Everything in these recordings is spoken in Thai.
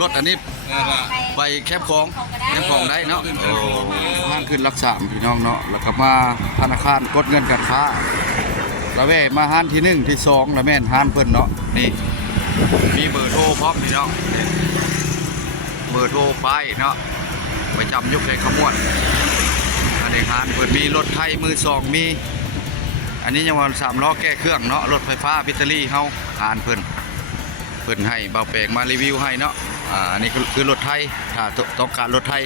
รถอันนี้ไปแคบของได้เนาะโอ้ห้างขึ้นรักษาพี่น้องเนาะแล้วก็มาธนาคารกดเงินการค้าแล้วแว่มาห้านที่1ที่2แล้วแม่นห้านเพิ่นเนาะนี่มีเบอร์โทรพร้อมพี่น้องเบอร์โทรไปเนาะไปจำยุคในขมวดอันนี้ห้านเพิ่นมีรถไทยมือ2มีอันนี้ยังว่า3ล้อแก้เครื่องเนาะรถไฟฟ้าแบตเตอรี่เฮาห้านเพิ่นให้เบาแปลงมารีวิวให้เนาะอันนี้คือรถไทยถ้าต้องการรถไทย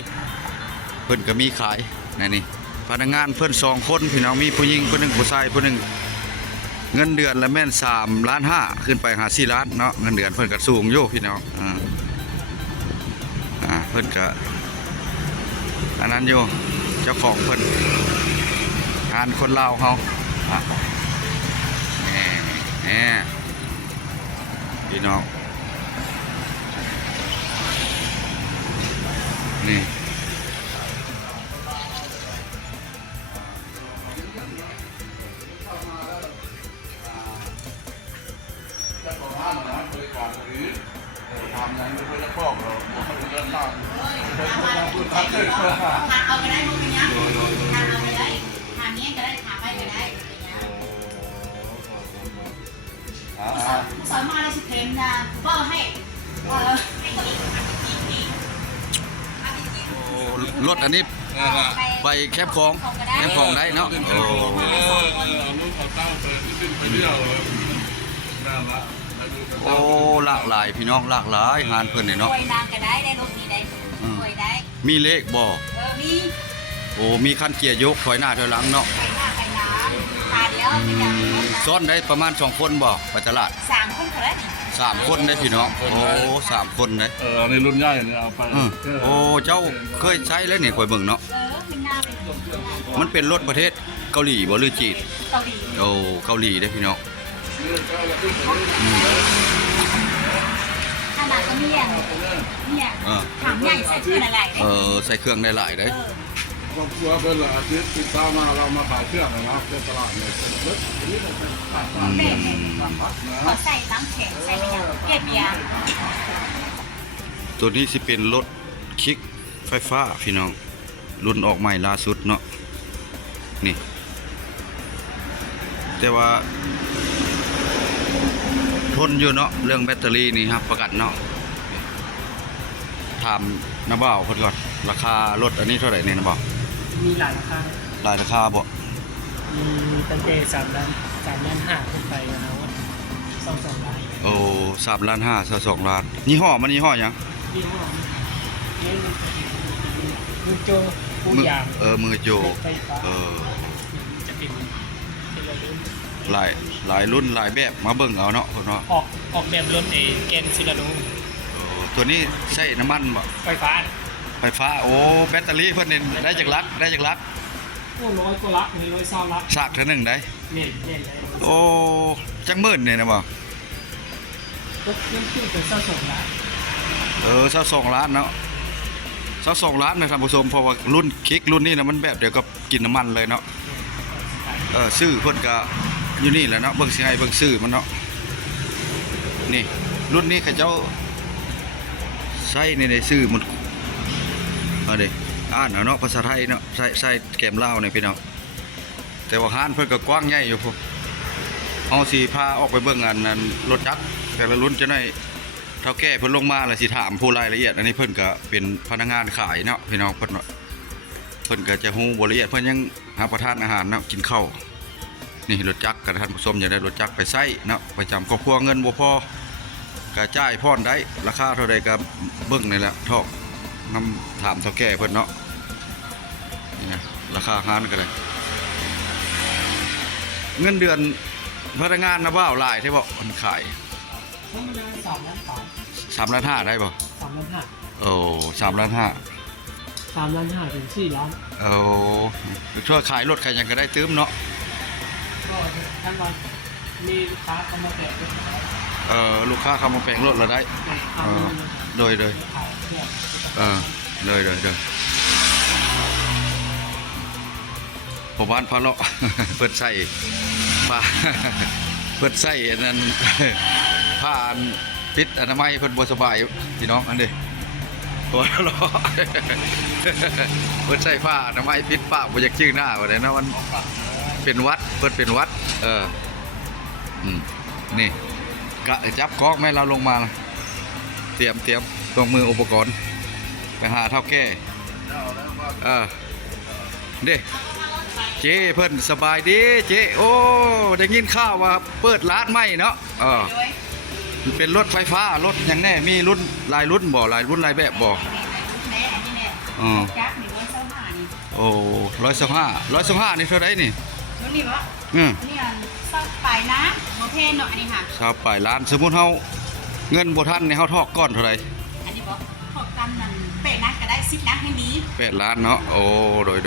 เพิ่นก็มีขายนี่พนักงานเพิ่น2คนพี่น้องมีผู้หญิงผู้หนึ่งผู้ชายผู้หนึ่งเงินเดือนละแม่น3.5 ล้านขึ้นไปหา4 ล้านเนาะเงินเดือนเพิ่นก็สูงอยู่พี่น้องเพิ่นก็อันนั้นอยู่เจ้าของเพิ่นงานคนลาวเฮานี่พี่น้องนี่เอาไปได้มุกเนี้ยทางเอาไปได้ทางนี้ก็ได้ทางไปก็ได้สอนมาแล้วสิเพมนะก็ให้รถอันนี้ไปแคบของได้เนาะโอ้หลากหลายพี่น้องหลากหลายงานเพิ่นนี่เนาะนางก็ได้รถนี้ได้ได้มีเลขบ่มีโอ้มีคันเกียร์ยกถอยหน้าถอยหลังเนาะซ้อนได้ประมาณ2คนบ่ไปตลาด3 คนก็ได้3 คนได้พี่น้องโอ้3 คนได้ในรุ่นใหญ่เนี่ยเอาไปโอ้เจ้าเคยใช้แล้วนี่ข่อยเบิ่งเนาะมันเป็นรถประเทศเกาหลีบ่หรือจีนเกาหลีโอ้เกาหลีได้พี่น้องขนาดก็เนี่ยถังใหญ่ใส่เครื่องอะไรใส่เครื่องได้หลายได้ครอบครัวเป็นหลายอาทิตย์ติดตามมาเรามาขายเครื่องนะครับในตลาดเนี่ยขอใส่ตั้งแข็งใส่ไม่ยังเก็บยาตัวนี้สิเป็นรถคลิกไฟฟ้าพี่น้องรุ่นออกใหม่ล่าสุดเนาะนี่แต่ว่าทนอยู่เนาะเรื่องแบตเตอรี่นี่ครับประกันเนาะถามน้าบ่าวเพิ่นก่อนราคารถอันนี้เท่าไหร่เนี่ยน้าบ่าวมีหลายราคาบ่มีตั้งแต่3 ล้าน5ขึ้นไปนะว่า2 ล้านโอ้3.5 ล้าน2 ล้านยี่ห้อมันยี่ห้อหยังยี่ห้อมือโจผู้ยางมือโจจะเป็นหลายรุ่นหลายแบบมาเบิ่งเอาเนาะคนเนาะออกแบบรถแกนซิลาโดตัวนี้ใช้น้ำมันบ่ไฟฟ้าโอ้แบตเตอรี่เพิ่นนี่ได้จากลักโอ้100 กว่าลักมี120 ลักสากเท่านึงได้นี่โอ้จังหมื่นเนี่ยนะบ่ก็เริ่มขึ้นเป็น22 ล้าน22 ล้านเนาะ22 ล้านนะท่านผู้ชมเพราะว่ารุ่นคลิกรุ่นนี้นะมันแบบเดียวกับกินน้ำมันเลยเนาะซื้อเพิ่นก็อยู่นี่แหละเนาะเบิ่งสิให้เบิ่งซื้อมันเนาะนี่รุ่นนี้เขาเจ้าใช้ในซื้อมันเด้อ่านเนาะภาษาไทยเนาะใช้แกมลาวนี่พี่น้องแต่ว่าห้านเพิ่นก็กว้างใหญ่อยู่พุ่นเฮาสิพาออกไปเบิ่งอันนั้นรถจักรแต่ละรุ่นจะได้เฒ่าแก่เพิ่นลงมาแล้วสิถามผู้รายละเอียดอันนี้เพิ่นก็เป็นพนักงานขายเนาะพี่น้องเพิ่นก็จะฮู้บ่ละเอียดเพิ่นยังหาประทานอาหารเนาะกินข้าวนี่รถจักรกับท่านผู้ชมอยากได้รถจักรไปใช้เนาะประจำครอบครัวเงินบ่พอกระจ่ายพรได้ราคาเท่าใดก็เบิ่งนี่แหละทอกนำถามเฒ่าแก่เพิ่นเนาะนี่นะราคาห้านก็ได้เงินเดือนพนักงานนะบ่าวหลายใช่บ่มันขาย3 ล้าน 5ได้บ่3 ล้าน 5โอ้3 ล้าน 5 3 ล้าน 5ถึง4 ล้านโอ้ช่วยขายรถใครยังก็ได้ตื้มเนาะก็ท่านว่ามีลูกค้าเข้ามาแปลงลูกค้าเข้ามาแปลงรถเราได้โดยเลยผมบ้านพาเลาะเปิดใส่ผ้าเปิดใส่นั้นผ่าน ปิดอนามัยเพิ่นบ่สบายพี่น้องอันนี้โอ้ยรอเพิ่นใส่ผ้าอนามัยปิดปากบ่อยากชื่อหน้าว่าได้นะมันเป็นหวัดเพิ่นเป็นหวัดนี่กะจับกอกแม่เราลงมานะเตรียมตรงมืออุปกรณ์ไปหาเท่าแก่เด้เจ้เพิ่นสบายดีเจ้โอ้ได้ยินข่าวว่าเปิดร้านใหม่เนาะมันเป็นรถไฟฟ้ารถอย่างแน่มีรุ่นหลายรุ่นบ่หลายรุ่นหลายแบบบ่จักนี่ว่าเส้าผ่านี่ โอ้125นี่เท่าไรนี่นี่บ่นี่เส้าปลายนะโมเพนเนาะอันนี้ค่ะชาวปลายล้านสมมุติเฮาเงินบ่ทันนี่เฮาทอกก้อนเท่าไรอันนี้บ่ทอกกันมันเป๊ะนะก็ได้10นะให้ดี8ล้านเนาะโอ้โดย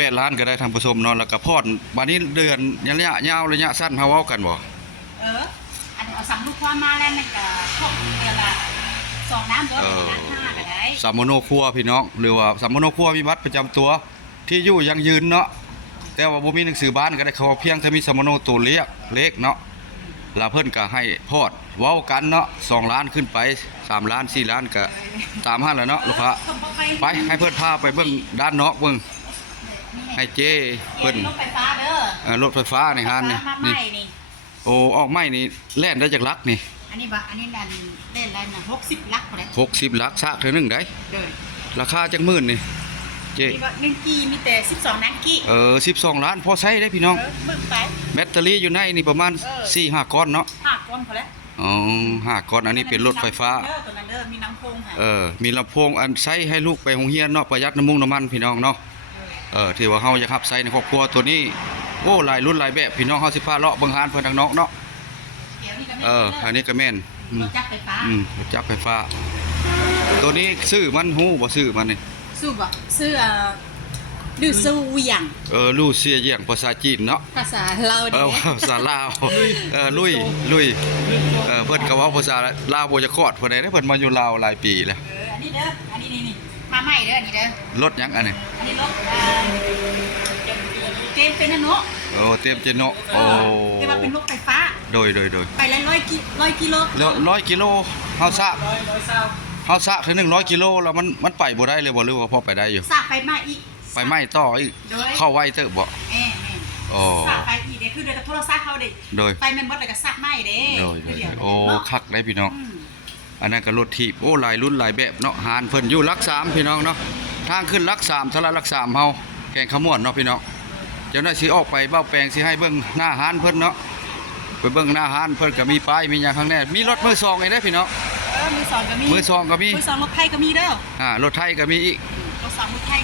8ล้านก็ได้ทางผสมเนาะแล้วก็พอดบัดนี้เดือนระยะยาวระยะสั้นเฮาเว้ากันบ่อันนี้เอาสำลูกความมาแล้วมันก็พวกเดือนละ2น้ำเด้อล้าน5ก็ได้สามโมโนครัวพี่น้องหรือว่าสามโมโนครัวมีบัตรประจำตัวที่อยู่ยังยืนเนาะแต่ว่าบ่มีหนังสือบ้านก็ได้เขาเพียงแต่มีสามโมโนตัวเลขเนาะแล้วเพิ่นก็ให้พอดเว้ากันเนาะ2ล้านขึ้นไป3ล้าน4ล้านก็ตามหันแหละเนาะลูกค้าไปให้เพิ่นพาไปเบิ่งด้านนอกเบิ่งให้เจ้เพิ่นรถไฟฟ้าเด้อรถไฟฟ้าในฮานนี่โอ้ออกใหม่นี่แล่นได้จากลักนี่อันนี้นั่นเล่นแล้วนะ60ลักบ่ได้60ลักซากเท่านึงได้ราคาจักหมื่นนี่เจ้นี่ว่า1กีมีแต่12นังกี12ล้านพอใช้ได้พี่น้องเบิ่งไปแบตเตอรี่อยู่ในนี่ประมาณ 4-5 ก้อนเนาะ5ก้อนพอแล้ว5ก้อนอันนี้เป็นรถไฟฟ้าตัวนั้นเด้อมีน้ำโพงมีลำโพงอันใช้ให้ลูกไปโรงเรียนเนาะประหยัดน้ำมันพี่น้องเนาะที่ว่าเฮาอยากรับใช้ในครอบครัวตัวนี้โอ้หลายรุ่นหลายแบบพี่น้องเฮาสิพาเลาะเบิ่งหานเพิ่นทางนอกเนาะอันนี้ก็แม่นรถจักรไฟฟ้รถจักรไฟฟ้าตัวนี้ซื้อมันฮู้บ่ซื้อมันนี่ซื้อดูซูเวียงลู่เสียเยี่ยงภาษาจีนเนาะภาษาลาวภาษาลาวลุยเพิ่นก็เว้าภาษาลาวบ่จะคอดเพิ่นได้เพิ่นมาอยู่ลาวหลายปีแล้วอันนี้เด้ออันนี้นี่มาใหม่เด้ออันนี้เด้อรถหยังอันนี้อันนี้รถเต็มเป็นเนาะเต็มเจโนะแต่ว่าเป็นรถไฟฟ้าโดยไป100กิโล100กิโลเฮาซะถึง100กิโลแล้วมันไปบ่ได้เลยบ่หรือว่าพอไปได้อยู่ซะไปมาอีกไปไหม้ต่ออีกเข้าไว้เถอะบ่ซะไปอีกเด้คือเดี๋ยวโทรศัพท์เฮาเด้ไปแม่นบ่แล้วก็ซะไหม้เด้คักได้พี่น้องอันนั้นก็รถถีบหลายรุ่นหลายแบบเนาะหานเพิ่นอยู่หลัก3พี่น้องเนาะทางขึ้นหลัก3ทะละหลัก3เฮาแกงขมวนเนาะพี่น้องเจ้าหน้าสิออกไปเบ้าแปลงสิให้เบิ่งหน้าหานเพิ่นเนาะไปเบิ่งหน้าหานเพิ่นก็มีป้ายมีหยังข้างแน่มีรถมือ2ไอ้เด้พี่น้องมือ2ก็มีมือ2รถไทยก็มีเด้อรถไทยก็มีอีกรถ2รถไทย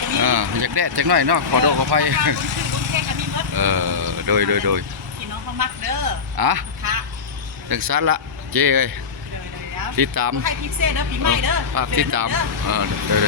ก็มีอยากแดดจักหน่อยเนาะขอโทษขออภัยโดยพี่น้องเฮามักเด้อค่ะจังซั่นละเจ้เอ้ยติดตามไทยพิเศษเด้อปีใหม่เด้อติดตามเด้อ